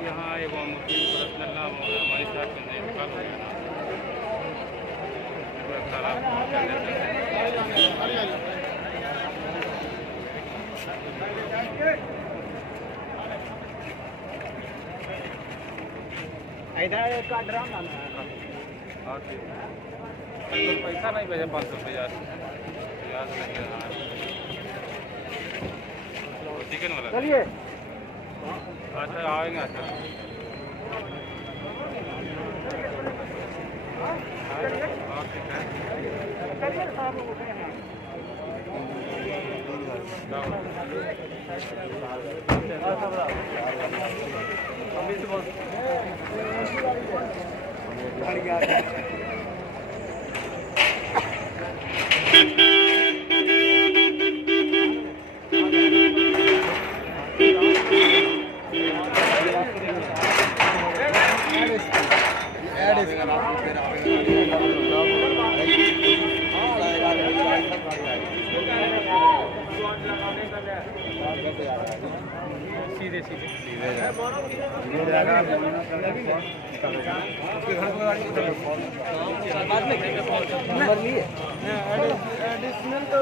यहाँ एवं मुस्लिम पर्सनल हमारे साथ इंतकाल हो गया ना इधर का ड्राम लाना है। पैसा नहीं भेजा 500 रुपये याद नहीं चिकन वाला चलिए। अच्छा आएंगे। अच्छा सीधे सीधे एडिशनल तो